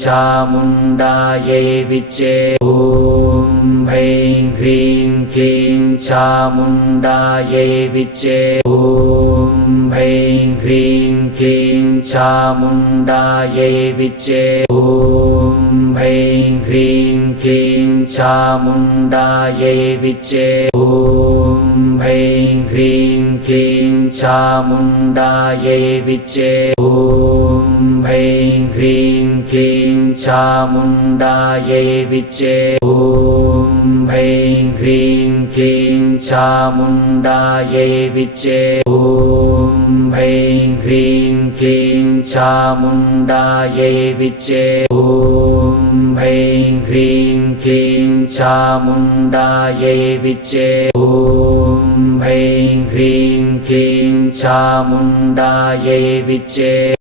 चामुण्डायै विच्चे ॐ ऐं ह्रीं क्लीं चामुण्डायै विच्चे ॐ ऐं ह्रीं क्लीं चामुण्डायै विच्चे ॐ ऐं ह्रीं क्लीं चामुण्डायै विच्चे ॐ ऐं ह्रीं क्लीं चामुण्डायै विच्चे ॐ ऐं ह्रीं क्लीं चामुण्डायै विच्चे ॐ ऐं ह्रीं क्लीं चामुण्डायै विच्चे ॐ ऐं ह्रीं क्लीं चामुण्डायै विच्चे ॐ ऐं ह्रीं क्लीं चामुण्डायै विच्चे ॐ ऐं ह्रीं क्लीं चामुण्डायै विच्चे।